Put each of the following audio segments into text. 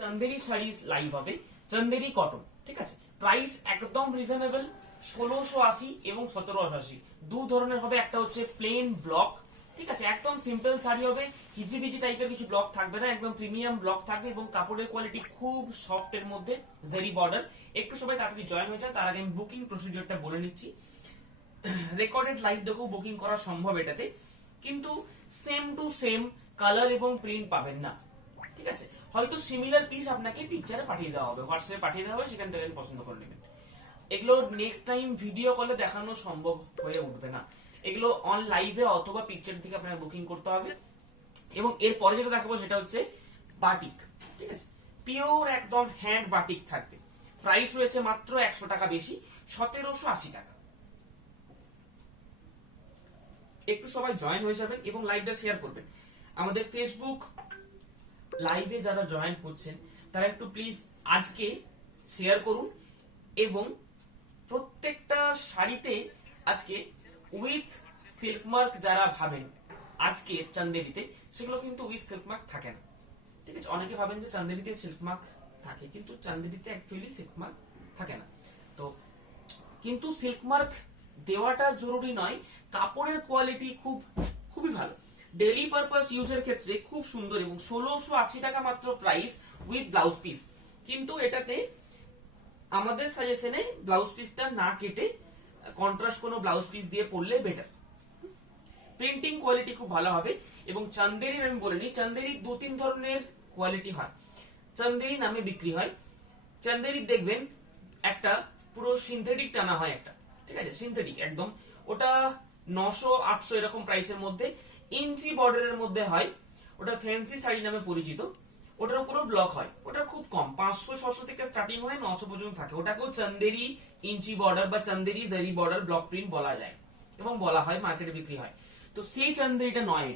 Chanderi sari live হবে, Chanderi cotton, ঠিক আছে। প্রাইস একদম রিজনেবল, 1680 এবং 1780 দু ধরনের হবে। একটা হচ্ছে প্লেন ব্লক, ঠিক আছে, একদম সিম্পল শাড়ি হবে, হিজিবিজি টাইপের কিছু ব্লক থাকবে না, একদম প্রিমিয়াম ব্লক থাকবে এবং কাপড়ের কোয়ালিটি খুব সফট এর মধ্যে, জেরি বর্ডার। একটু সবাই তাড়াতাড়ি জয়েন হয়ে যান, তার আগে আমি বুকিং প্রসিডিওরটা বলে নিচ্ছি। রেকর্ডেড লাইভ দেখেও বুকিং করা সম্ভব এটাতে, কিন্তু সেম টু সেম কালার এবং প্রিন্ট পাবেন না, ঠিক আছে। হয়তো সিমিলার পিস আপনাকে পিকচারে পাঠিয়ে দেওয়া হবে, হোয়াটসঅ্যাপে পাঠিয়ে দেওয়া হবে, সেখান থেকে পছন্দ করে নেবেন। এগুলো নেক্সট টাইম ভিডিও কলে দেখানো সম্ভব হয়ে উঠবে না, এগুলো অন লাইভে অথবা পিকচার থেকে আপনাকে বুকিং করতে হবে। এবং এরপরে যেটা দেখাবো সেটা হচ্ছে বাটিক, ঠিক আছে, পিওর একদম হ্যান্ড বাটিক থাকবে। প্রাইস রয়েছে মাত্র 100 টাকা বেশি, 1780 টাকা। একটু সবাই জয়েন হয়ে যাবেন এবং লাইভটা শেয়ার করবেন। আমাদের ফেসবুক লাইভে যারা জয়েন করছেন তারা একটু প্লিজ আজকে শেয়ার করুন এবং প্রত্যেকটা শাড়িতে আজকে উইথ সিল্ক মার্ক যারা ভাবেন আজকের চান্দেরিতে, সেগুলো কিন্তু উইথ সিল্ক মার্ক থাকে না, ঠিক আছে। অনেকে ভাবেন যে চান্দেরিতে সিল্ক মার্ক থাকে, কিন্তু চান্দেরিতে অ্যাকচুয়ালি সিল্ক মার্ক থাকে না। তো কিন্তু সিল্ক মার্ক দেওয়াটা জরুরি নয়, কাপড়ের কোয়ালিটি খুবই ভালো, ডেইলি পারপাস ইউজের ক্ষেত্রে খুব সুন্দর এবং 1680 টাকা মাত্র প্রাইস উইথ ব্লাউজ পিস। কিন্তু এটাতে আমাদের সাজেশনে ব্লাউজ পিসটা না কেটে কন্ট্রাস্ট কোনো ব্লাউজ পিস দিয়ে পরলে বেটার। প্রিন্টিং কোয়ালিটি খুব ভালো হবে এবং চান্দেরির আমি বলে নিই, চান্দেরি দু তিন ধরনের কোয়ালিটি হয়, চান্দেরি নামে বিক্রি হয়। চান্দেরি দেখবেন একটা পুরো সিনথেটিক টানা হয় একটা, ঠিক আছে, সিনথেটিক একদম, ওটা 900-800 এরকম প্রাইসের মধ্যে, ইঞ্চি বর্ডারের মধ্যে হয়, ওটা ফ্যান্সি শাড়ি নামে পরিচিত। ওটার উপরও ব্লক হয়, ওটা খুব কম, 500-600 থেকে স্টার্টিং হয়, 900 পর্যন্ত থাকে। ওটাকেও চান্দেরি ইঞ্চি বর্ডার বা চান্দেরি জারি বর্ডার ব্লক প্রিন্ট বলা যায় এবং বলা হয়, মার্কেটে বিক্রি হয়। তো সেই চান্দেরিটা নয়,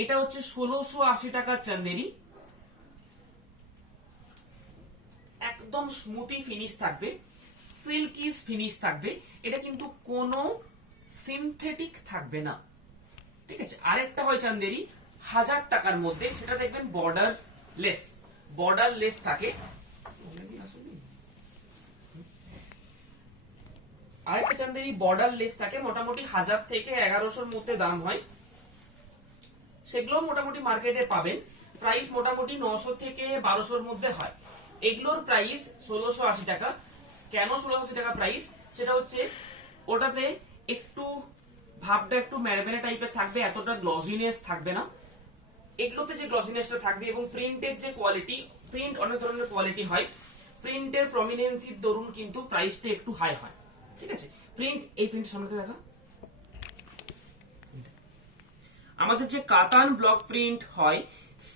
এটা হচ্ছে 1680 টাকার চান্দেরি, একদম স্মুথি ফিনিশ থাকবে, সিল্কি ফিনিশ থাকবে, এটা কিন্তু কোনো সিনথেটিক থাকবে না, ঠিক আছে। আরেকটা হয় চান্দেরি 1000 টাকার মধ্যে, সেটা দেখবেন বর্ডার লেস থাকে। আরেকটা চান্দেরি বর্ডার লেস থাকে, মোটামুটি 1000 থেকে 1100-র মধ্যে দাম হয়, সেগুলো মোটামুটি মার্কেটে পাবেন। প্রাইস মোটামুটি 900 থেকে 1200-র মধ্যে হয়। এগুলোর প্রাইস 1680 টাকা। কেন 1680 টাকা প্রাইস? সেটা হচ্ছে ওটাতে একটু ভাবটা একটু ম্যারবেনা টাইপের থাকবে, এতটা গ্লসিনেস থাকবে না। এগুলোতে যে গ্লসিনেসটা থাকবে এবং প্রিন্টের যে কোয়ালিটি, প্রিন্ট অনেক ধরনের কোয়ালিটি হয়, প্রিন্টের প্রমিনেন্সির দরুন কিন্তু প্রাইসটা একটু হাই হয়, ঠিক আছে। প্রিন্ট, এই প্রিন্ট সামনে দেখা, আমাদের যে কাতান ব্লক প্রিন্ট হয়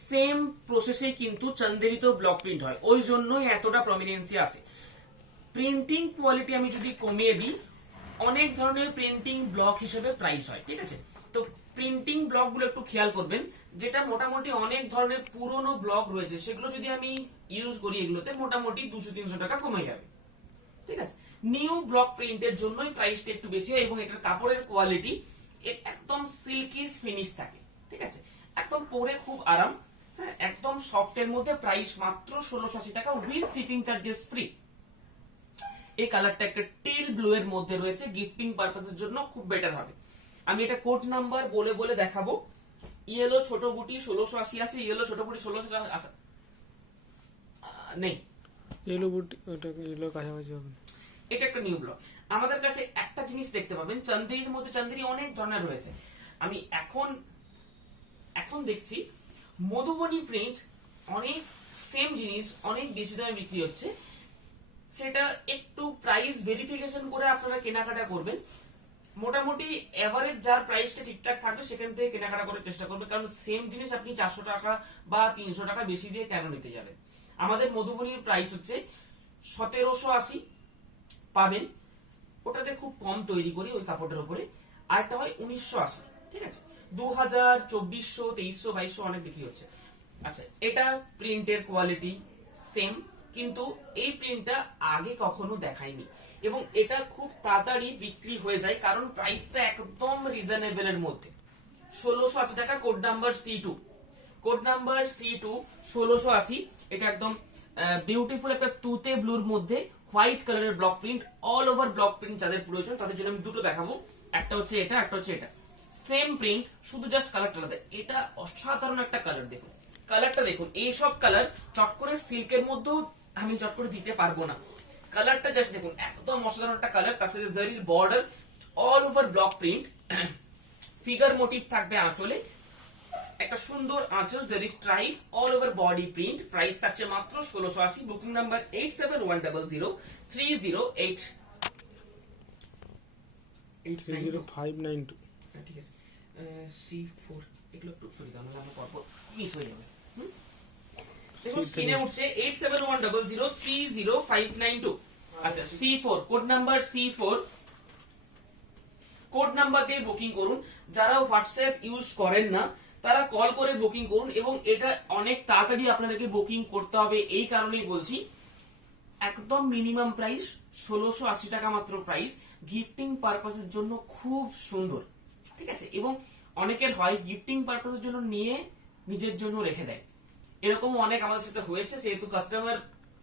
সেম প্রসেসে কিন্তু চান্দেরিতেও ব্লক প্রিন্ট হয়, ওই জন্যই এতটা প্রমিনেন্সি আসে। প্রিন্টিং কোয়ালিটি আমি যদি কমিয়ে দিই, অনেক ধরনের প্রিন্টিং ব্লক হিসেবে প্রাইস হয়, ঠিক আছে। তো প্রিন্টিং ব্লক গুলো একটু খেয়াল করবেন, যেটা মোটামুটি অনেক ধরনের পুরনো ব্লক রয়েছে, সেগুলো যদি আমি ইউজ করি এগুলোতে মোটামুটি 200-300 টাকা কমে যাবে, ঠিক আছে। নিউ ব্লক প্রিন্টের জন্যই প্রাইসটা একটু বেশি হয় এবং এটার কাপড়ের কোয়ালিটি একদম সিল্কি ফিনিশ থাকে, ঠিক আছে, একদম পরে খুব আরাম, হ্যাঁ, একদম সফট এর মধ্যে। প্রাইস মাত্র 1680 টাকা উইথ শিপিং চার্জেস ফ্রি। এই কালারটা একটা টিল ব্লু এর মধ্যে রয়েছে, গিফটিং পারপাসের জন্য খুব বেটার হবে। আমি এটা কোড নাম্বার বলে বলে দেখাবো। ইয়েলো ছোট বুটি 1680 আছে, ইয়েলো ছোট বুটি 1680 আচ্ছা নেই, ইয়েলো বুটি ওটা ইয়েলো কাছাকাছি হবে। এটা একটা নিউ ব্লক। আমাদের কাছে একটা জিনিস দেখতে পাবেন, চান্দেরির মধ্যে চান্দেরি অনেক ধরনের রয়েছে। আমি এখন দেখছি মধুবনী প্রিন্ট, অনেক সেম জিনিস অনেক বেশি দামে বিক্রি হচ্ছে, সেটা একটু প্রাইস ভেরিফিকেশন করে আপনারা কেনাকাটা করবেন। মোটামুটি এভারেজ যার প্রাইসটা ঠিকঠাক থাকবে সেখান থেকে কেনাকাটা করার চেষ্টা করবে, কারণ সেম জিনিস আপনি 400 টাকা বা 300 টাকা বেশি দিয়ে কেন নিতে যাবেন। আমাদের মধুবনীর প্রাইস হচ্ছে 1780 পাবেন, ওটাতে খুব কম তৈরি করি ওই কাপড়ের উপরে। আরেকটা হয় 1980, ঠিক আছে, 2000, 2400, 2300, 2200 অনেক বিক্রি হচ্ছে। আচ্ছা, এটা প্রিন্টের কোয়ালিটি সেম, কিন্তু এই প্রিন্টটা আগে কখনো দেখাইনি এবং এটা খুব তাড়াতাড়ি বিক্রি হয়ে যায়, কারণ প্রাইসটা একদম রিজনেবল এর মধ্যে। 1680 টাকা, কোড নাম্বার C2, 1680 এটা একদম বিউটিফুল একটা তুতে ব্লুর মধ্যে হোয়াইট কালারের block print, all over block print যাদের প্রয়োজন তাদের জন্য আমি দুটো দেখাবো। একটা হচ্ছে এটা, একটা হচ্ছে এটা, সেম প্রিন্ট, শুধু জাস্ট কালারটা আলাদা। এটা অসাধারণ একটা কালার, দেখুন কালারটা দেখুন। এইসব কালার চট করে সিল্কের মধ্যেও আমি চট করে দিতে পারবো না। কালারটা জাস্ট দেখুন, একদম অসাধারণ একটা কালার। তার সাথে জারির border, all over block print, figure motif থাকবে আঁচলে, একটা সুন্দর আঁচল, zari stripe, all over body print. Price থাকছে মাত্র 1680। Booking number 87100308। 30592। ঠিক আছে, C4 এগুলো একটু সরিয়ে দাও, নাহলে আমার পরপর মিস হয়ে যাবে। দেখুন স্ক্রিনে উঠছে 8710030592। আচ্ছা, C4 code number, C4 code number দিয়ে বুকিং করুন। যারা হোয়াটসঅ্যাপ ইউজ করেন না তারা কল করে বুকিং করুন, এবং এটা অনেক তাড়াতাড়ি আপনাদেরকে বুকিং করতে হবে। এই কারণেই বলছি, একদম মিনিমাম প্রাইস 1680 টাকা মাত্র প্রাইস। গিফটিং পারপাসের জন্য খুব সুন্দর, ঠিক আছে। এবং অনেকের হয় গিফটিং পারপাসের জন্য নিয়ে নিজের জন্য রেখে দেয়, এরকম অনেক আমাদের সাথে হয়েছে, সেহেতু কাস্টমার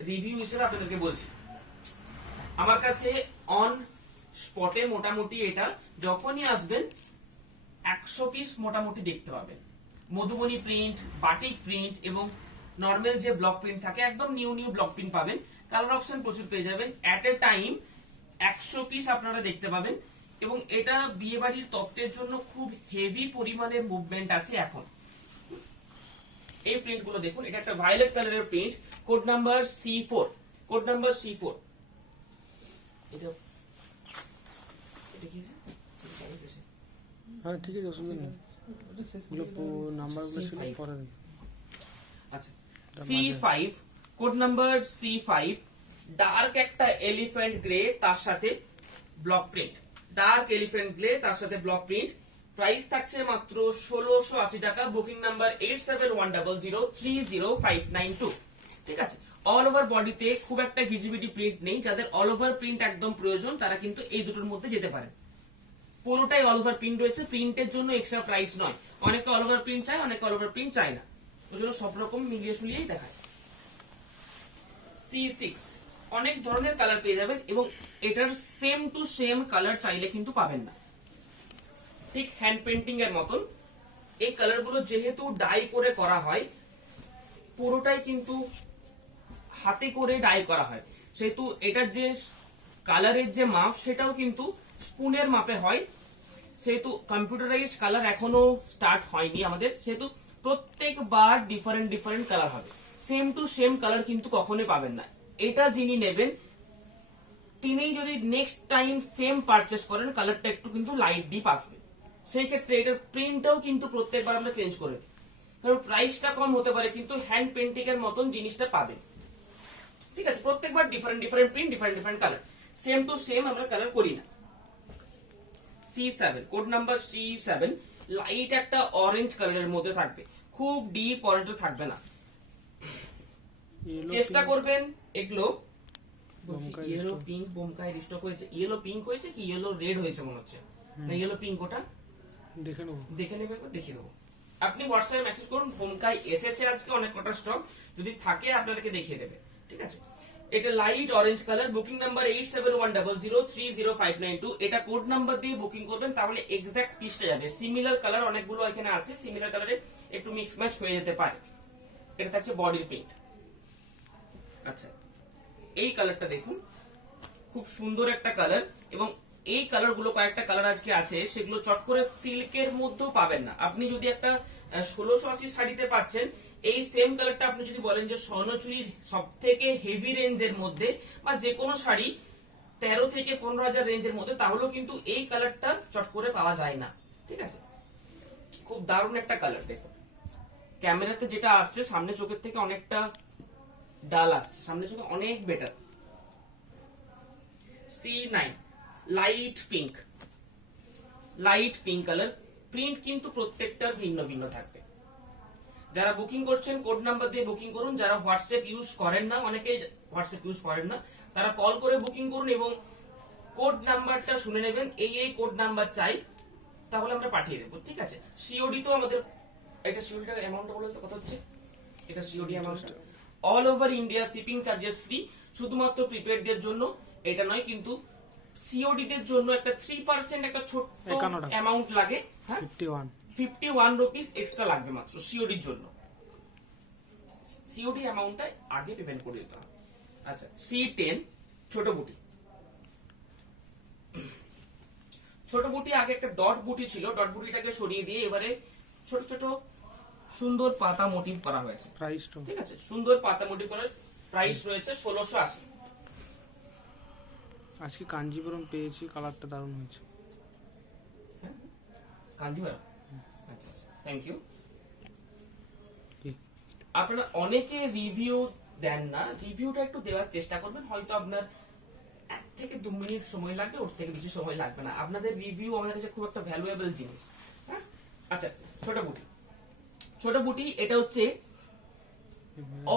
রিভিউ হিসেবে আপনাদেরকে বলছি। আমার কাছে অন স্পটে মোটামুটি এটা যখনই আসবেন 100 পিস মোটামুটি দেখতে পাবেন। মধুবনী প্রিন্ট, বাটিক প্রিন্ট এবং নর্মাল যে ব্লক প্রিন্ট থাকে, একদম নিউ নিউ ব্লক প্রিন্ট পাবেন। কালার অপশন প্রচুর পেয়ে যাবেন। এট এ টাইম 100 পিস আপনারা দেখতে পাবেন। এবং এটা বিয়ে বাড়ির তত্ত্বের জন্য খুব হেভি পরিমাণে মুভমেন্ট আছে এখন। এই প্রিন্ট গুলো দেখুন, এটা একটা ভায়োলেট কালারের print, code number C4, code number C4। এটা এটা কি আছে? হ্যাঁ ঠিক আছে, অসুবিধা নেই। নাম্বারগুলো ছিল পরে দিই। আচ্ছা, C5 code number C5, dark একটা এলিফ্যান্ট গ্রে, তার সাথে block print, dark elephant grey তার সাথে ব্লক প্রিন্ট। প্রাইস থাকছে মাত্র 1680 টাকা। Booking number 8710030592। ঠিক আছে, অল ওভার বডিতে খুব একটা ভিজিবিলিটি প্রিন্ট নেই। যাদের অল ওভার প্রিন্ট একদম প্রয়োজন তারা কিন্তু এই দুটোর মধ্যে যেতে পারে। পুরোটাই অল ওভার প্রিন্ট রয়েছে, প্রিন্টের জন্য এক্সট্রা প্রাইস নয়। অনেকে অল ওভার প্রিন্ট চায়, অনেকে অল ওভার প্রিন্ট চায় না, ওই জন্য সব রকম মিলিয়ে শুলিয়েই দেখায়। C6 অনেক ধরনের কালার পেয়ে যাবেন, এবং এটার সেম টু সেম কালার চাইলে কিন্তু পাবেন না, ঠিক হ্যান্ড পেন্টিং এর মতন। এই কালারগুলো যেহেতু ডাই করে করা হয়, পুরোটাই কিন্তু হাতে করে ডাই করা হয়, সেহেতু এটার যে কালারের যে মাপ সেটাও কিন্তু স্পুনের মাপে হয়। সেহেতু কম্পিউটারাইজড কালার এখনো স্টার্ট হয়নি আমাদের, সেহেতু প্রত্যেকবার ডিফারেন্ট ডিফারেন্ট কালার হবে, সেম টু সেম কালার কিন্তু কখনোই পাবেন না। এটা যিনি নেবেন তিনি যদি নেক্সট টাইম সেম পারচেস করেন, কালারটা একটু কিন্তু লাইট ডিপ আসবে। সেই ক্ষেত্রে এটার প্রিন্টটাও কিন্তু প্রত্যেকবার আমরা চেঞ্জ করে দিই, কারণ প্রাইসটা কম হতে পারে কিন্তু হ্যান্ড পেন্টিং এর মতন জিনিসটা পাবেন। ঠিক আছে, প্রত্যেকবার different different print, different different colour, same to same আমরা কালার করি না। C7 code number C7, light একটা অরেঞ্জ কালারের মধ্যে থাকবে, খুব ডিপ অরেঞ্জ থাকবে না। চেষ্টা করবেন এগুলো। ইয়েলো পিঙ্ক বোমকাই রিস্টক হয়েছে, ইয়েলো পিঙ্ক হয়েছে কি ইয়েলো রেড হয়েছে মনে হচ্ছে, না ইয়েলো পিঙ্ক, ওটা দেখে নেবো, দেখে নেবে, দেখিয়ে দেবো। আপনি হোয়াটসঅ্যাপে মেসেজ করুন, বোমকাই এসেছে আজকে অনেক কটা স্টক, যদি থাকে আপনাদেরকে দেখিয়ে দেবে। ঠিক আছে, এটা light orange colour. Booking number 8710030592। এটা কোড নাম্বার দিয়ে বুকিং করবেন, তাহলে এক্সাক্ট পিসটা যাবে। সিমিলার কালার অনেকগুলো এখানে আছে, সিমিলার কালারে একটু মিক্স ম্যাচ হয়ে যেতে পারে। এটা থাকছে বডির প্রিন্ট। আচ্ছা, এই কালারটা দেখুন, খুব সুন্দর একটা কালার। এবং এই কালার গুলো কয়েকটা কালার আজকে আছে, সেগুলো চট করে সিল্কের মধ্যেও পাবেন না। আপনি যদি একটা 1680 শাড়িতে পাচ্ছেন, এই সেম কালারটা আপনি যদি বলেন যে স্বর্ণচুরির সব থেকে হেভি রেঞ্জের মধ্যে বা যে কোনো শাড়ি 13 থেকে 15,000 রেঞ্জের মধ্যে, তাহলেও কিন্তু এই কালারটা চট করে পাওয়া যায় না। ঠিক আছে, খুব দারুণ একটা কালার। দেখুন ক্যামেরাতে যেটা আসছে সামনে চোখের থেকে অনেকটা ডাল আসছে, সামনে চোখে অনেক better. C9 light pink, light pink colour. Print কিন্তু প্রত্যেকটার ভিন্ন ভিন্ন থাকবে। যারা বুকিং করছেন কোড নাম্বার দিয়ে বুকিং করুন। যারা হোয়াটসঅ্যাপ ইউজ করেন না, অনেকে হোয়াটসঅ্যাপ ইউজ করেন না, তারা কল করে বুকিং করুন এবং কোড নাম্বারটা শুনে নেবেন, এই কোড নাম্বার চাই, তাহলে আমরা পাঠিয়ে দেবো। ঠিক আছে, সিওডি তো আমাদের, এটা সিওডিটা অ্যামাউন্টটা বলে তো কত হচ্ছে, এটা সিওডি অ্যামাউন্টটা all over India shipping charges free, শুধুমাত্র প্রিপেডদের জন্য এটা নয়, কিন্তু সিওডি দের জন্য একটা 3% একটা ছোট্ট 51 টাকা। অ্যামাউন্ট লাগে, হ্যাঁ 51 রুপিস এক্সট্রা লাগবে মাত্র সিওডির জন্য। সিওডি অ্যামাউন্টটা আগে পেমেন্ট করে দিতে হবে। আচ্ছা, C10 ছোট বুটি। ছোট বুটি আগে একটা ডট বুটি ছিল, ডট বুটিটাকে সরিয়ে দিয়ে এবারে ছোট ছোট সুন্দর পাতা মোটিভ করা হয়েছে। প্রাইসটা ঠিক আছে, সুন্দর পাতা মোটিভ করার প্রাইস রয়েছে 1680। আজকে কাঞ্জিপুরম পেয়েছি, কালারটা দারুণ হয়েছে। কাঞ্জিভারম, আচ্ছা আচ্ছা, থ্যাংক ইউ। ঠিক। আপনারা অনেকে রিভিউ দেন না, রিভিউটা একটু দেওয়ার চেষ্টা করবেন, হয়তো আপনার 1 থেকে 2 মিনিট সময় লাগবে, ওর থেকে বেশি সময় লাগবে না। আপনাদের রিভিউ আমাদের কাছে খুব একটা ভ্যালুয়েবল জিনিস। হ্যাঁ, আচ্ছা, ছোট বুটি। ছোট বুটি এটা হচ্ছে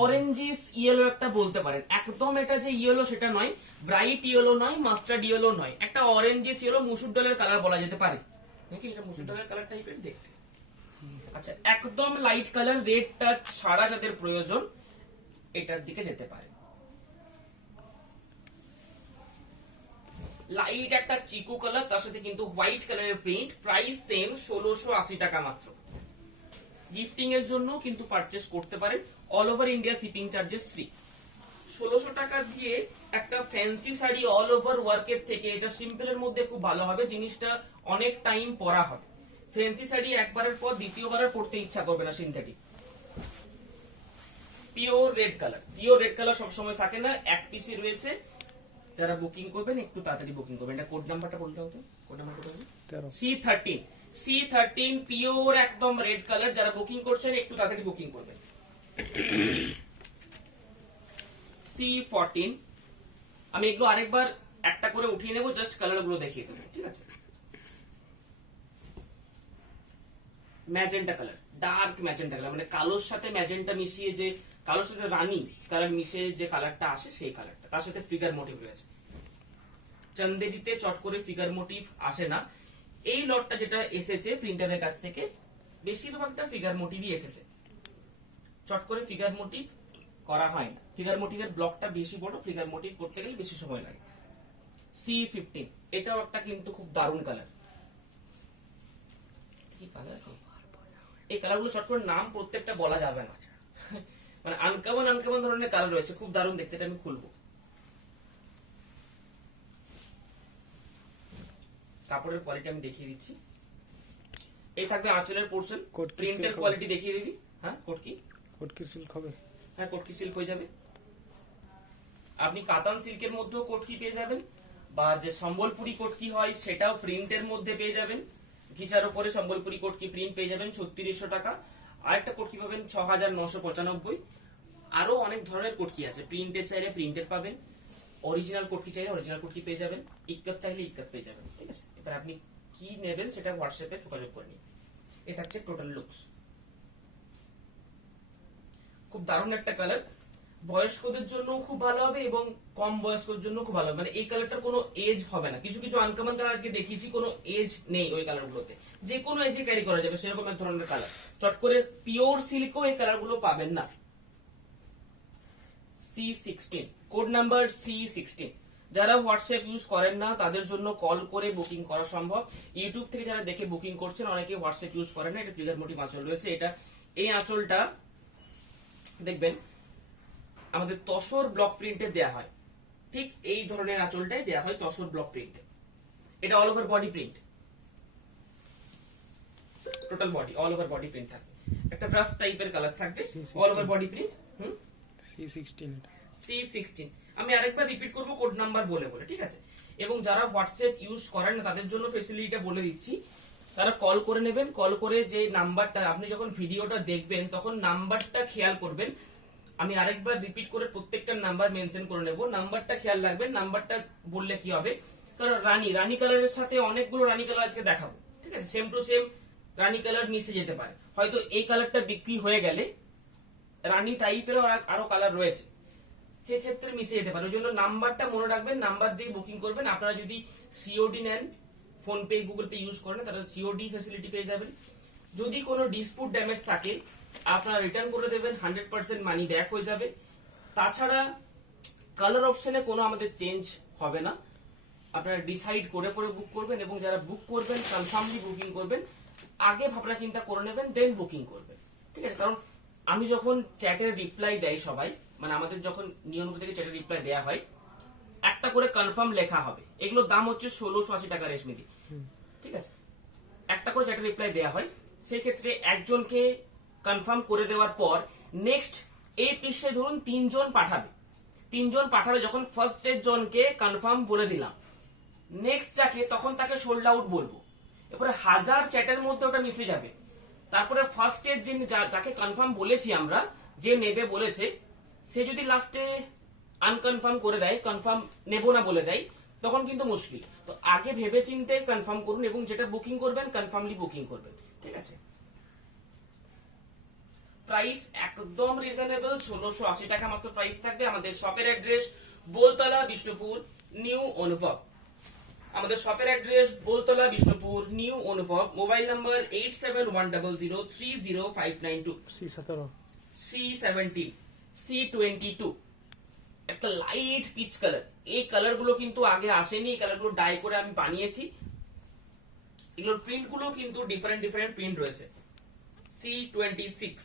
অরেঞ্জিস ইয়েলো একটা বলতে পারেন, একদম এটা যে ইয়েলো সেটা নয়, ব্রাইট ইয়েলো নয়, মাস্টার্ড ইয়েলো নয়, একটা অরেঞ্জিস ইয়েলো, মুসুর ডালের কালার বলা যেতে পারে নাকি, এটা মুসুর ডালের কালার টাইপের দেখতে। আচ্ছা, একদম লাইট কালার, রেড টাচ ছাড়া যাদের প্রয়োজন এটার দিকে যেতে পারে। লাইট একটা চিকু কালার, তার সাথে কিন্তু হোয়াইট কালারের প্রিন্ট, প্রাইস সেম 1680 টাকা মাত্র। গিফটিং এর জন্য কিন্তু পারচেজ করতে পারেন, all over India shipping charges free. 1600 টাকা দিয়ে একটা ফ্যান্সি শাড়ি অল ওভার ওয়ার্কের থেকে এটা সিম্পলের মধ্যে খুব ভালো হবে, জিনিসটা অনেক টাইম পরা হবে। ফ্যান্সি শাড়ি একবারের পর দ্বিতীয়বার পরতে ইচ্ছা করবে না। Synthetic pure red colour, pure red colour সবসময় থাকে না, এক পিসি রয়েছে। যারা বুকিং করবেন একটু তাড়াতাড়ি বুকিং করবেন। এটা কোড নাম্বারটা বলতে হতো, কোড নাম্বারটা বলুন। 13 C13 পিওর একদম রেড কালার, যারা বুকিং করছেন একটু তাড়াতাড়ি বুকিং করবেন। C14 আমি এগুলো আরেকবার একটা করে উঠিয়ে নেব, জাস্ট কালার গুলো দেখিয়ে দেবো, ঠিক আছে। Magenta colour, dark magenta colour, মানে কালোর সাথে ম্যাজেন্টা মিশিয়ে, যে কালোর সাথে রানী কালার মিশিয়ে যে কালারটা আসে সেই কালারটা, তার সাথে ফিগার মোটিভ রয়েছে। চন্দেরিতে চট করে ফিগার মোটিভ আসে না। এই লটটা যেটা এসেছে প্রিন্টারের কাছ থেকে, বেশিরভাগটা ফিগার মোটিভই এসেছে, চট করে ফিগার মোটিভ করা হয় না। ফিগার মোটিভের ব্লকটা বেশি বড়, ফিগার মোটিভ করতে গেলে বেশি সময় লাগে। C15 এটাও একটা কিন্তু খুব দারুণ কালার। কি কালার, এই কালারগুলো চট করে নাম প্রত্যেকটা বলা যাবে না, মানে আনকমন আনকমন ধরনের কালার রয়েছে, খুব দারুণ দেখতে। এটা আমি খুলবো, কাপড়ের কোয়ালিটি আমি দেখিয়ে দিচ্ছি। এই থাকবে আঁচলের পোর্শন, প্রিন্টের কোয়ালিটি দেখিয়ে দিবি। হ্যাঁ, কোটকি সিল্ক হবে। হ্যাঁ, কোটকি সিল্ক হয়ে যাবে। আপনি কাতান সিল্কের মধ্যেও কোটকি পেয়ে যাবেন, বা যে সম্বলপুরি কোটকি হয় সেটাও প্রিন্টের মধ্যে পেয়ে যাবেন। ঘিচার উপরে সম্বলপুরি কোটকি প্রিন্ট পেয়ে যাবেন 3600 টাকা। আরেকটা কোটকি পাবেন 6995। আরো অনেক ধরনের কোটকি আছে, প্রিন্টের চাইলে প্রিন্টের পাবেন, অরিজিনাল কোটকি চাইলে অরিজিনাল কোটকি পেয়ে যাবেন, ইক্কাত চাইলে ইক্কাত পেয়ে যাবেন, ঠিক আছে। এবার আপনি কি নেবেন সেটা হোয়াটসঅ্যাপে যোগাযোগ করে নিন। এটা হচ্ছে টোটাল লুকস, খুব দারুণ একটা কালার। বয়স্কদের জন্য খুব ভালো হবে এবং কম বয়স্কদের জন্য খুব ভালো হবে, মানে এই কালারটার কোনো এজ হবে না। কিছু কিছু আনকমন কালার আজকে দেখিয়েছি, কোনো এজ নেই ওই কালারগুলোতে, যে কোনো এজে ক্যারি করা যাবে সেরকম এক ধরনের কালার। চট করে পিওর সিল্কও এই কালারগুলো পাবেন না। C16 code number C16। যারা হোয়াটসঅ্যাপ ইউজ করেন না তাদের জন্য কল করে বুকিং করা সম্ভব। ইউটিউব থেকে যারা দেখে বুকিং করছেন, অনেকে হোয়াটসঅ্যাপ ইউজ করেন না। এটা ফিগার মোটিভ আঁচল রয়েছে, এটা এই আঁচলটা দেখবেন আমাদের তসর ব্লক প্রিন্টে দেয়া হয়, ঠিক এই ধরনের আঁচলটাই দেয়া হয় তসর ব্লক প্রিন্টে। এটা all over body print, total body all over body print থাকবে। একটা ব্রাশ টাইপের কালার থাকবে, all over body print. C16 আমি আরেকবার রিপিট করব কোড নাম্বার বলে বলে, ঠিক আছে। এবং যারা হোয়াটসঅ্যাপ ইউজ করেন না তাদের জন্য ফেসিলিটিটা বলে দিচ্ছি, তারা কল করে নেবেন। কল করে যে নাম্বারটা, আপনি যখন ভিডিওটা দেখবেন তখন নাম্বারটা খেয়াল করবেন। আমি আরেকবার রিপিট করে প্রত্যেকটা নাম্বার মেনশন করে নেব, নাম্বারটা খেয়াল রাখবেন। নাম্বারটা বললে কি হবে, কারণ রানী কালারের সাথে অনেকগুলো রানী কালার আজকে দেখাবো, ঠিক আছে। Same to same Rani colour মিশে যেতে পারে, হয়তো এই কালারটা বিক্রি হয়ে গেলে রানী টাইপেরও আরো কালার রয়েছে, সেক্ষেত্রে মিশে যেতে পারে। ওই জন্য নাম্বারটা মনে রাখবেন, নাম্বার দিয়ে বুকিং করবেন। আপনারা যদি সিওডি নেন, phone pay Google pay use করেন, তাহলে সিওডি ফ্যাসিলিটি পেয়ে যাবেন। যদি কোনো ডিসপুট ড্যামেজ থাকে আপনারা রিটার্ন করে দেবেন, 100% মানি ব্যাক হয়ে যাবে। তাছাড়া কালার অপশনে কোনো আমাদের চেঞ্জ হবে না, আপনারা ডিসাইড করে পরে বুক করবেন, এবং যারা বুক করবেন কনফার্মলি বুকিং করবেন, আগে ভাবনা চিন্তা করে নেবেন, দেন বুকিং করবেন, ঠিক আছে? কারণ আমি যখন চ্যাটের রিপ্লাই দেয় সবাই, মানে আমাদের যখন নিয়ম থেকে চ্যাটের রিপ্লাই দেওয়া হয়, একটা করে কনফার্ম লেখা হবে, এগুলোর দাম হচ্ছে 1680 টাকা রেশমিদি, ঠিক আছে? একটা করে চ্যাটের রিপ্লাই দেওয়া হয়, সেই ক্ষেত্রে একজনকে কনফার্ম করে দেওয়ার পর নেক্সট এই পৃষ্ঠে ধরুন 3 জন পাঠাবে, 3 জন পাঠাবে, যখন ফার্স্ট জনকে কনফার্ম বলে দিলাম, নেক্সট যাকে তখন তাকে সোল্ড আউট বলবো, এরপরে 1000 চ্যাটের মধ্যে ওটা মিশে যাবে, তারপরে ফার্স্ট এর যাকে কনফার্ম বলেছি আমরা, যে নেবে বলেছে, সে যদি লাস্টে আনকনফার্ম করে দেয়, কনফার্ম নেব না বলে দেয়, তখন কিন্তু মুশকিল। তো আগে ভেবে চিন্তে কনফার্ম করুন, এবং যেটা বুকিং করবেন কনফার্মলি বুকিং করবেন, ঠিক আছে? প্রাইস একদম রিজনেবল, 1680 টাকা মাত্র প্রাইস থাকবে। আমাদের শপের অ্যাড্রেস বোলতলা, বিষ্ণুপুর, নিউ অনুভব। আমাদের শপের অ্যাড্রেস বোলতলা, বিষ্ণুপুর, নিউ অনুভব। Mobile number 8710030592, C17 C17, C22, একটা লাইট পিচ কালার। এই কালার গুলো কিন্তু আগে আসেনি, এই কালার গুলো ডাই করে আমি বানিয়েছি। এগুলোর প্রিন্ট গুলো কিন্তু ডিফারেন্ট ডিফারেন্ট প্রিন্ট রয়েছে। C26,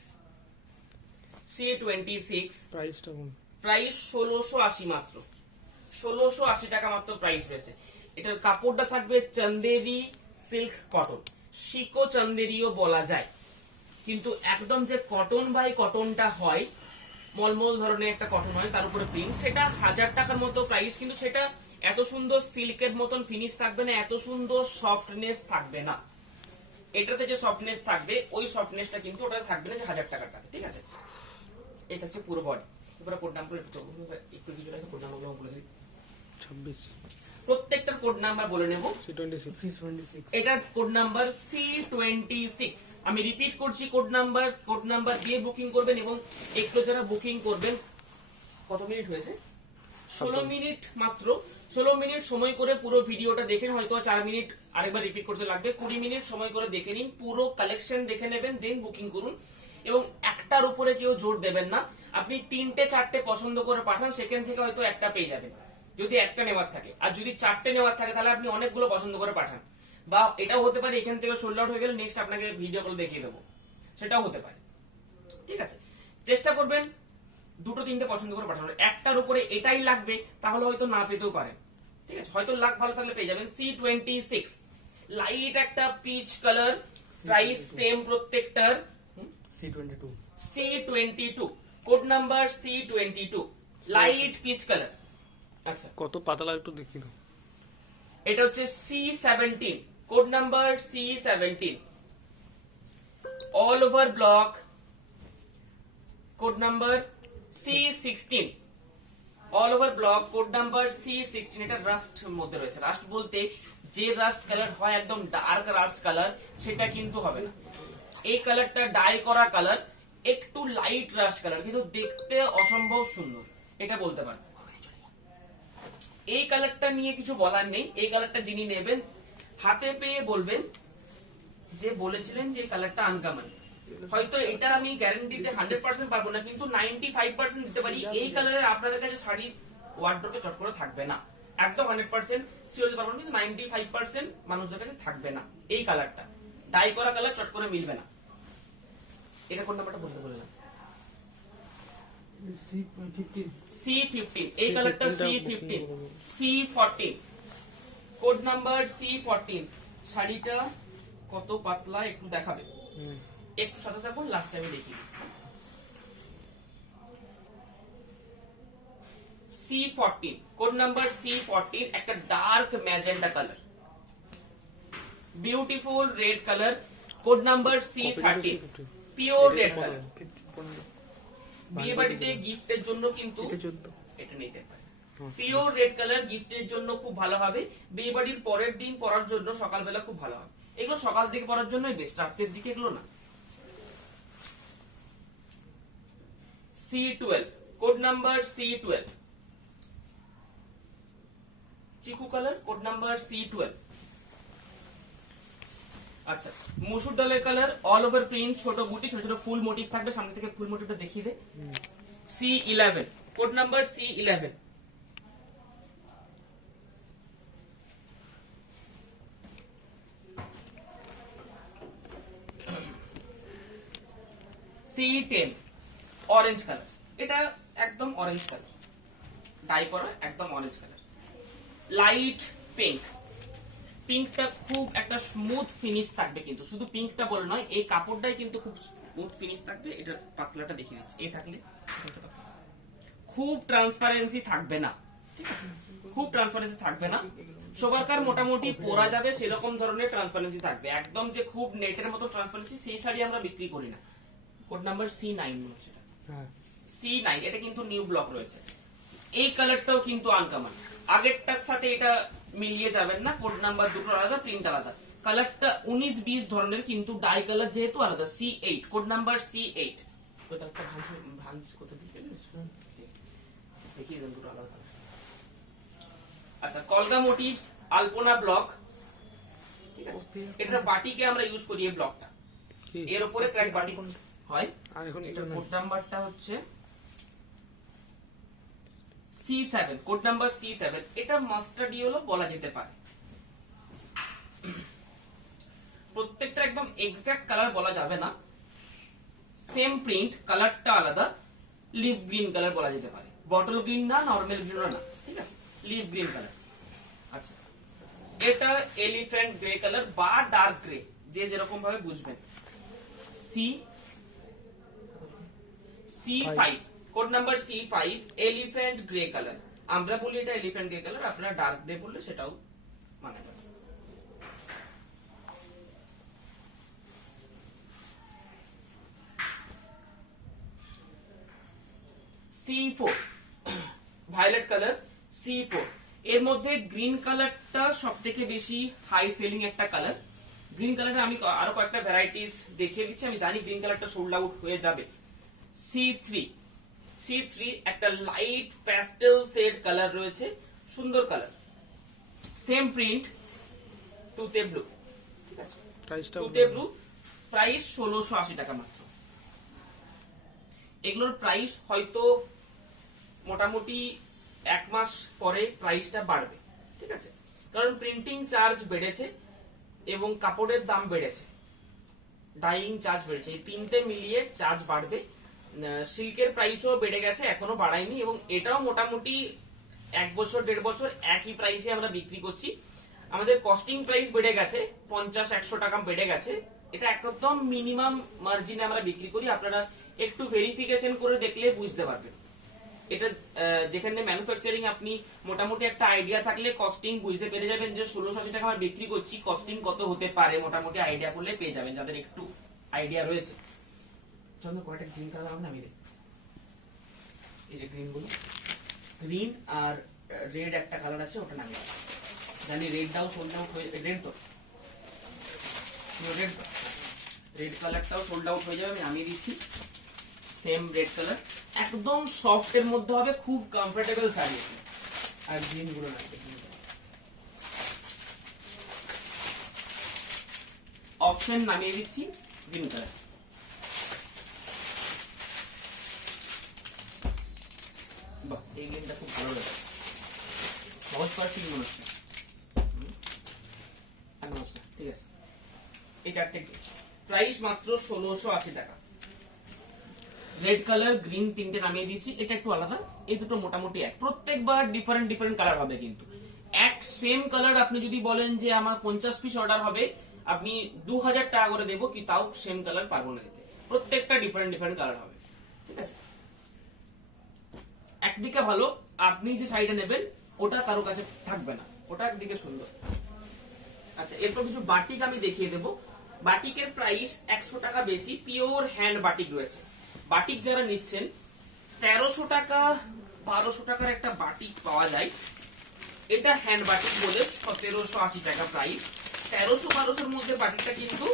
C26 প্রাইসটা কোন? প্রাইস 1680 মাত্র, 1680 টাকা মাত্র প্রাইস রয়েছে। এটার কাপড়টা থাকবে চন্দেরি সিল্ক কটন, শিকো চন্দেরিও বলা যায়, কিন্তু একদম যে কটন বাই কটনটা হয়, মলমল ধরনের একটা কটন হয়, তার উপরে প্রিন্ট, সেটা 1000 টাকার মতো প্রাইস, কিন্তু সেটা এত সুন্দর সিল্কের মতন ফিনিশ থাকবে না, এত সুন্দর সফটনেস থাকবে না। এটাতে যে সফটনেস থাকবে, ওই সফটনেসটা কিন্তু ওটা থাকবে না যে 1000 টাকারটাতে, ঠিক আছে? এটা হচ্ছে পুরো বডি। এবারে কোড নাম্বার একটু কিছু লাগে, কোড নাম্বারগুলো বলে দিই। 26 প্রত্যেকটার কোড নাম্বার বলে নেব। C26 এটার কোড নাম্বার C26। আমি রিপিট করছি, কোড নাম্বার দিয়ে বুকিং করবেন, এবং একটু যারা বুকিং করবেন, কত মিনিট হয়েছে? 16 মিনিট মাত্র। 16 মিনিট সময় করে পুরো ভিডিওটা দেখেন, হয়তো 4 মিনিট আরেকবার রিপিট করতে লাগবে। 20 মিনিট সময় করে দেখে নিন, পুরো কালেকশন দেখে নেবেন, দেন বুকিং করুন। এবং একটার উপরে কেউ জোর দেবেন না, আপনি 3টে 4টে পছন্দ করে পাঠান, সেখান থেকে হয়তো একটা পেয়ে যাবেন, যদি একটা নেওয়ার থাকে। আর যদি 4টে নেওয়ার থাকে, তাহলে আপনি অনেকগুলো পছন্দ করে পাঠান। বা এটাও হতে পারে এখান থেকে সোল্ড আউট হয়ে গেলে নেক্সট আপনাকে ভিডিও কল দেখিয়ে দেবো, সেটাও হতে পারে, ঠিক আছে? চেষ্টা করবেন 2-3টে পছন্দ করে পাঠানোর। একটার উপরে এটাই লাগবে, তাহলে হয়তো না পেতেও পারেন, ঠিক আছে? হয়তো লাক ভালো থাকলে পেয়ে যাবেন। C26 লাইট একটা পিচ কালার, প্রাইস সেম প্রত্যেকটার। C22 code number C22, light peach colour. আচ্ছা, কত পাতলা একটু দেখি দাও। এটা হচ্ছে C17, code number C17, all over block, code number C16, all over block, code number C16। এটা রাস্ট মধ্যে রয়েছে। রাস্ট বলতে যে রাস্ট কালার হয় একদম ডার্ক রাস্ট কালার, সেটা কিন্তু হবে না। এই কালারটা ডাই করা কালার, একটু লাইট রাস্ট কালার, কিন্তু দেখতে অসম্ভব সুন্দর, এটা বলতে পারবো। এই কালারটা নিয়ে কিছু বলার নেই। এই কালারটা যিনি নেবেন, হাতে পেয়ে বলবেন যে বলেছিলেন যে কালারটা আনকমন। হয়তো এটা আমি গ্যারান্টিতে 100% পারবো না, কিন্তু 95% দিতে পারি। এই কালারের আপনাদের কাছে শাড়ি ওয়ার্ড্রোবে চট করে থাকবে না, একদম 100% সিওর দিতে পারবো না, কিন্তু 95% মানুষদের কাছে থাকবে না। এই কালারটা ডাই করা কালার, চট করে মিলবে না। এটা কোন নাম্বারটা বলতে বললাম? C15। এই কালারটা C15, C14, code number C14। শাড়িটা কত পাতলা একটু দেখাবে, একটু সাথে থাকুন, লাস্ট টাইমে দেখি। C14, কোড নাম্বার C14, একটা dark magenta colour, beautiful red colour, code number C13, pure red colour. বিয়ে বাড়িতে গিফটের জন্য কিন্তু এটা নিতে পারে। পিওর রেড কালার গিফটের জন্য খুব ভালো হবে, বিয়ে বাড়ির পরের দিন পরার জন্য সকালবেলা খুব ভালো হবে। এগুলো সকাল দিকে পরার জন্যই বেস্ট, রাতের দিকে এগুলো না। C12, কোড নাম্বার C12, চিকু কালার, কোড নাম্বার C12। আচ্ছা, মসুর ডালের কালার, অল ওভার প্রিন্ট, ছোট বুটি, ছোট ছোট ফুল মোটিভ থাকবে, সামনে থেকে ফুল মোটিভটা দেখিয়ে দে। C11, code number C11। C10 orange colour, এটা একদম অরেঞ্জ কালার, ডাই করা একদম অরেঞ্জ কালার। লাইট পিঙ্ক, পিঙ্কটা খুব একটা স্মুথ ফিনিশ থাকবে, কিন্তু শুধু পিঙ্কটা বলে নয়, এই কাপড়টাই কিন্তু খুব স্মুথ ফিনিশ থাকবে। এটা পাতলাটা দেখিয়ে দিচ্ছি, এই থাকলে খুব ট্রান্সপারেন্সি থাকবে না, ঠিক আছে, খুব ট্রান্সপারেন্সি থাকবে না। সবারকার মোটামুটি পরা যাবে সেরকম ধরনের ট্রান্সপারেন্সি থাকবে, একদম যে খুব নেটের মতো ট্রান্সপারেন্সি সেই শাড়ি আমরা বিক্রি করি না। কোড নাম্বার C9 হচ্ছে এটা। হ্যাঁ C9, এটা কিন্তু নিউ ব্লক রয়েছে। এই কালারটাও কিন্তু আনকমন, আগেরটার সাথে এটা মিলিয়ে যাবেন না, কোড নাম্বার দুটো আলাদা, প্রিন্ট আলাদা। কালারটা 19-20 ধরনের, কিন্তু ডাই কালার যেহেতু আলাদা। C8, code number C8। ওই কালারটা ভাঁজ করতে দিতে দেখিয়ে দেন, দুটো আলাদা কালার। আচ্ছা, কলগা মোটিভস আলপনা ব্লক, ঠিক আছে, এটা বাটিকে আমরা ইউজ করি এই ব্লকটা, এর উপরে ক্র্যাক বাটি হয়। আর এখন এটা কোড নাম্বারটা হচ্ছে C7, কোড নাম্বার C7। এটা মাস্টার্ড ইয়েলো বলা যেতে পারে, প্রত্যেকটা একদম এক্সাক্ট কালার বলা যাবে না, সেম প্রিন্ট, কালারটা আলাদা। লিভ গ্রিন কালার বলা যেতে পারে, বটল গ্রিন না, নরমাল গ্রিনও না, ঠিক আছে, লিভ গ্রিন কালার। আচ্ছা, এটা এলিফ্যান্ট গ্রে কালার বা ডার্ক গ্রে, যে যেরকম ভাবে বুঝবেন। C5, code number C5, elephant grey colour. আমরা বলি এটা এলিফ্যান্ট গ্রে কালার, আপনারা ডার্ক গ্রে বললে সেটাও মানা যাবে। C4, violet colour, C4। এর মধ্যে গ্রিন কালারটা সব থেকে বেশি হাই সেলিং একটা কালার। গ্রিন কালারে আমি আরো কয়েকটা ভ্যারাইটিস দেখিয়ে দিচ্ছি, আমি জানি গ্রিন কালারটা সোল্ড আউট হয়ে যাবে। C3, একটা লাইট প্যাস্টেল শেড কালার রয়েছে, সুন্দর কালার, সেম প্রিন্ট, তুতে ব্লু, ঠিক আছে, তুতে ব্লু, প্রাইস 1680 টাকা মাত্র। এগুলোর প্রাইস হয়তো মোটামুটি 1 মাস পরে প্রাইসটা বাড়বে, ঠিক আছে, কারণ প্রিন্টিং চার্জ বেড়েছে এবং কাপড়ের দাম বেড়েছে, ডাইং চার্জ বেড়েছে, এই তিনটে মিলিয়ে চার্জ বাড়বে। সিল্কের প্রাইসও বেড়ে গেছে, এখনো বাড়ায়নি, এবং এটাও মোটামুটি 1 বছর 1.5 বছর একই প্রাইসে আমরা বিক্রি করছি। আমাদের কস্টিং প্রাইস বেড়ে গেছে, 50-100 টাকা বেড়ে গেছে, এটা একদম মিনিমাম মার্জিনে আমরা বিক্রি করি। আপনারা একটু ভেরিফিকেশন করে দেখলে বুঝতে পারবেন। এটা যেখানে ম্যানুফ্যাকচারিং আপনি মোটামুটি একটা আইডিয়া থাকলে কস্টিং বুঝতে পেরে যাবেন যে 1680 টাকা আমরা বিক্রি করছি, কস্টিং কত হতে পারে মোটামুটি আইডিয়া করলে পেয়ে যাবেন, যাদের একটু আইডিয়া রয়েছে। চন্দ্র কয়টা গ্রিন কালার হবে না, আমি এই যে গ্রিন গুলো, গ্রিন আর রেড একটা কালার আছে, ওটা নামিয়ে জানি রেডটাও সোল্ড আউট হয়ে, রেড তো রেড কালারটাও সোল্ড আউট হয়ে যাবে, আমি নামিয়ে দিচ্ছি। সেম রেড কালার, একদম সফট এর মধ্যে হবে, খুব কমফোর্টেবল শাড়ি। আর গ্রিন গুলো লাগবে, অপশন নামিয়ে দিচ্ছি, গ্রিন কালার। বাহ, এই গ্রিনটা খুব ভালো লাগে, সহজ পার্টিং মনে হচ্ছে, ঠিক আছে। এই চারটে প্রাইস মাত্র 1680 টাকা। রেড কালার, গ্রিন তিনটে নামিয়ে দিয়েছি, এটা একটু আলাদা, এই দুটো মোটামুটি এক, প্রত্যেকবার ডিফারেন্ট ডিফারেন্ট কালার হবে, কিন্তু এক সেম কালার আপনি যদি বলেন যে আমার 50 পিস অর্ডার হবে, আপনি 2000 টাকা করে দেবো, কি তাও সেম কালার পারবো না দিতে, প্রত্যেকটা ডিফারেন্ট ডিফারেন্ট কালার হবে, ঠিক আছে। একদিকে ভালো, আপনি যে শাড়িটা নেবেন ওটা কারো কাছে থাকবে না, ওটা একদিকে সুন্দর। আচ্ছা, এরপর কিছু বাটিক আমি দেখিয়ে দেবো। বাটিকের প্রাইস 100 টাকা বেশি, পিওর হ্যান্ড বাটিক রয়েছে। বাটিক যারা নিচ্ছেন 1300 টাকা 1200 টাকার একটা বাটিক পাওয়া যায়, এটা হ্যান্ড বাটিক বলে 1780 টাকা প্রাইস। 1300-1200 মধ্যে বাটিকটা কিন্তু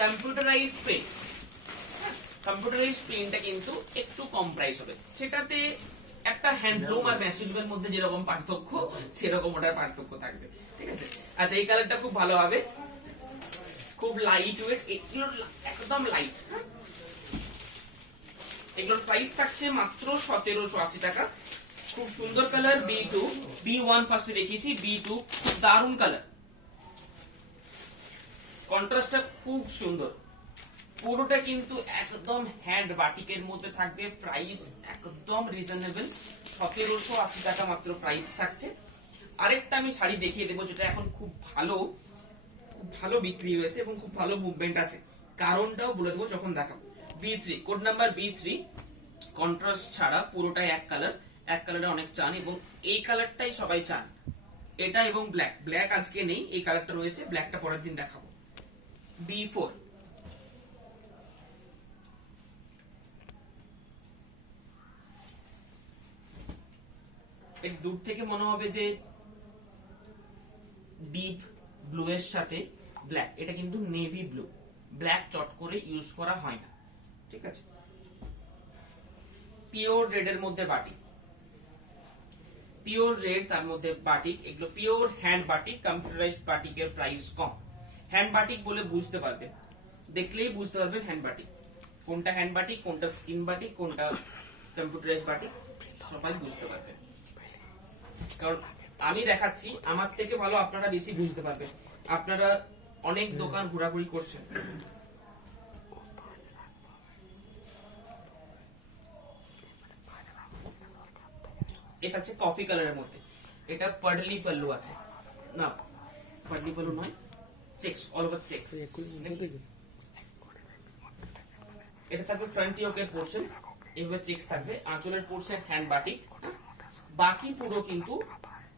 কম্পিউটারাইজ প্রিন্ট, কম্পিউটারাইজ প্রিন্টটা কিন্তু একটু কম প্রাইস হবে, সেটাতে একটা হ্যান্ডলুম আর মেশিনের মধ্যে যেরকম পার্থক্য সেরকম ওটার পার্থক্য থাকবে, ঠিক আছে। আচ্ছা, এই কালারটা খুব ভালো হবে, খুব লাইট ওয়েট, এগুলো একদম লাইট, এগুলোর প্রাইস থাকছে মাত্র 1780 টাকা। খুব সুন্দর কালার B2, B1 ফার্স্টে দেখিয়েছি, B2 খুব দারুণ কালার, কন্ট্রাস্টটা খুব সুন্দর। পুরোটা কিন্তু একদম হ্যান্ড বাটিকের মধ্যে থাকবে, প্রাইস একদম রিজনেবল, 1780 টাকা মাত্র প্রাইস থাকছে। আরেকটা আমি শাড়ি দেখিয়ে দেবো যেটা এখন খুব ভালো বিক্রি হয়েছে এবং খুব ভালো মুভমেন্ট আছে, কারণটাও বলে দেবো যখন দেখাবো। B3, code number B3, contrast ছাড়া পুরোটাই এক কালারে অনেক চান এবং এই কালারটাই সবাই চান, এটা এবং ব্ল্যাক আজকে নেই, এই কালারটা রয়েছে, ব্ল্যাকটা পরের দিন দেখাবো। B4, দূর থেকে মনে হবে যে ডিপ ব্লু এর সাথে ব্ল্যাক, এটা কিন্তু নেভি ব্লু, ব্ল্যাক চট করে ইউজ করা হয় না, ঠিক আছে। পিওর রেড এর মধ্যে বাটিক, পিওর রেড তার মধ্যে বাটিক, এগুলো পিওর হ্যান্ড বাটিক, কম্পিউটারাইজড বাটিকের প্রাইস কম। হ্যান্ড বাটিক বলে বুঝতে পারবে, দেখলেই বুঝতে পারবেন হ্যান্ড বাটিক কোনটা, হ্যান্ড বাটিক কোনটা, স্কিন বাটিক কোনটা, কম্পিউটারাইজড বাটিক সবাই বুঝতে পারবে, কারণ আমি দেখাচ্ছি, আমার থেকে ভালো আপনারা বেশি বুঝতে পারবেন, আপনারা অনেক দোকান ঘোরাঘুরি করছেন। এটা হচ্ছে কফি কালারের মধ্যে, এটা পার্ডলি পাল্লু আছে, না পার্ডলি পাল্লু নয়, চেকস, অল ওভার চেকস। এটা থাকবে ফ্রন্ট ইয়োকের পোরশন, এইভাবে চেকস থাকবে, আঁচলের পোরশন হ্যান্ড বাটিক, বাকি পুরো কিন্তু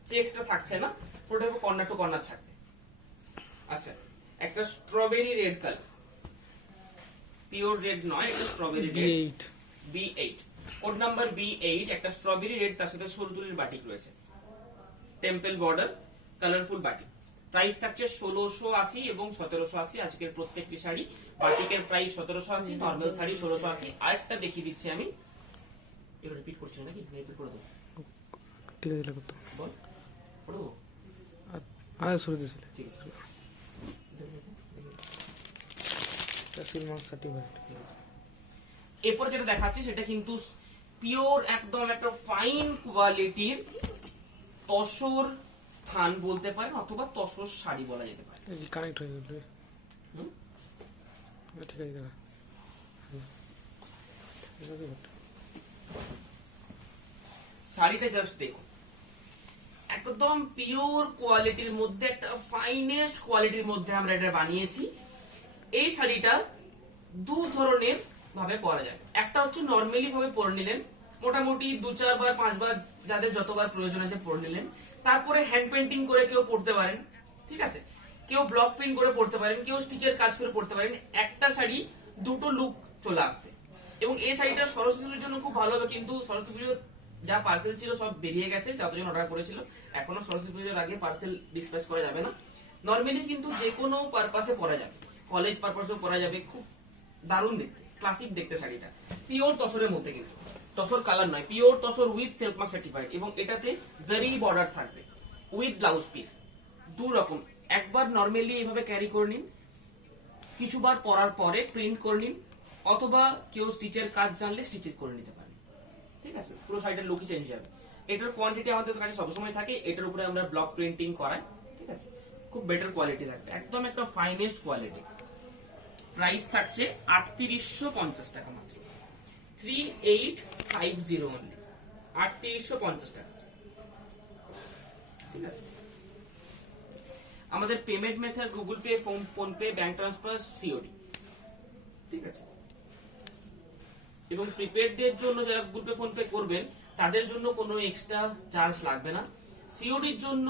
চেকসটা থাকছে না, পুরোটা কর্নার টু কর্নার থাকবে। আচ্ছা, একটা strawberry red colour, pure red নয়, এটা strawberry red, B8, code number B8, একটা স্ট্রবেরি রেড, তার সাথে সরদুলির বাটিক রয়েছে, temple border, colourful batik. Price থাকছে 1680 এবং 1780 আজকের প্রত্যেকটি শাড়ি। বাটিকের প্রাইস 1780, নরমাল শাড়ি 1680। আরেকটা দেখিয়ে দিচ্ছি আমি, এবার রিপিট করছি নাকি, রিপিট করে দেবো, ঠিক আছে লাগতো বল করে দেবো, আয় শুরু দিছিল ঠিক আছে। Seal mark certified. এরপর যেটা দেখাচ্ছি সেটা কিন্তু পিওর একদম একটা ফাইন কোয়ালিটির তসর থান বলতে পারেন, অথবা তসর শাড়ি বলা যেতে পারে। এই কানেক্ট হয়ে গেল, ঠিক আছে দাদা, শাড়িটা জাস্ট দেখো, একদম পিওর কোয়ালিটির মধ্যে, একটা ফাইনেস্ট কোয়ালিটির মধ্যে আমরা এটা বানিয়েছি। এই শাড়িটা দু ধরনের ভাবে পরা যায়, একটা হচ্ছে নর্মালি ভাবে পরে নিলেন, মোটামুটি 2-4 বার 5 বার যাদের যতবার প্রয়োজন আছে পরে নিলেন, তারপরে হ্যান্ড পেন্টিং করে কেউ পরতে পারেন, ঠিক আছে, কেউ ব্লক প্রিন্ট করে পরতে পারেন, কেউ স্টিচের কাজ করে পরতে পারেন, একটা শাড়ি দুটো লুক চলে আসবে। এবং এই শাড়িটা সরস্বতী পুজোর জন্য খুব ভালো হবে, কিন্তু সরস্বতী পুজোর যা পার্সেল ছিল সব বেরিয়ে গেছে, যতজন অর্ডার করেছিল, এখনো সরস্বতী পুজোর আগে পার্সেল ডিসপ্যাচ করা যাবে না। নর্মালি কিন্তু যে কোনো পারপাসে পরা যাবে, কলেজ পারপাসেও পরা যাবে, খুব দারুণ দেখতে, ক্লাসিক দেখতে শাড়িটা, পিওর তসরের মধ্যে, কিন্তু তসর কালার নয়, pure tussar with silk mark certified, এবং এটাতে জারি বর্ডার থাকবে উইথ ব্লাউজ পিস, দু রকম। একবার নর্মালি এইভাবে ক্যারি করে নিন, কিছুবার পরার পরে প্রিন্ট করে নিন, অথবা কেউ স্টিচের কাজ জানলে স্টিচের করে নিতে পারেন, ঠিক আছে, পুরো শাড়িটার লুকই চেঞ্জ হবে। এটার কোয়ান্টিটি আমাদের কাছে সবসময় থাকে, এটার উপরে আমরা ব্লক প্রিন্টিং করাই, ঠিক আছে, খুব বেটার কোয়ালিটি থাকবে, একদম একটা ফাইনেস্ট কোয়ালিটি। প্রাইস থাকছে 3850 টাকা মাত্র, 3850 অনলি, 3850 টাকা, ঠিক আছে। আমাদের payment method Google pay, phone pay, bank transfer, COD, ঠিক আছে। এবং প্রিপেড এর জন্য যারা গুগল পে ফোন পে করবেন তাদের জন্য কোনো এক্সট্রা চার্জ লাগবে না, সিওডির জন্য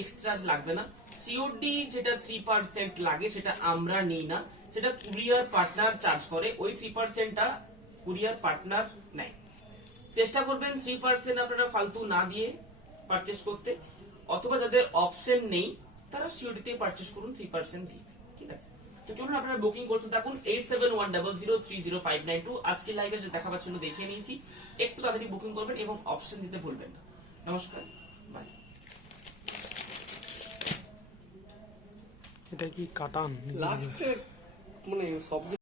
এক্সট্রা চার্জ লাগবে না। সিওডি যেটা 3% লাগে সেটা আমরা নিই না, সেটা কুরিয়ার পার্টনার চার্জ করে, ওই 3%টা কুরিয়ার পার্টনার নেয়। চেষ্টা করবেন 3% আপনারা ফালতু না দিয়ে পারচেজ করতে, অথবা যাদের অপশন নেই তারা সিওডি তে পারচেজ করুন 3% দিয়ে, ঠিক আছে। তো চলুন আপনারা বুকিং করতে থাকুন 8710030592। আজকে লাইভে যে দেখা পাচ্ছিল দেখিয়ে নিয়েছি, একটু তাড়াতাড়ি বুকিং করবেন এবং অপশন দিতে ভুলবেন না। নমস্কার, বাই। এটা কি কাটান লাস্টে মানে সব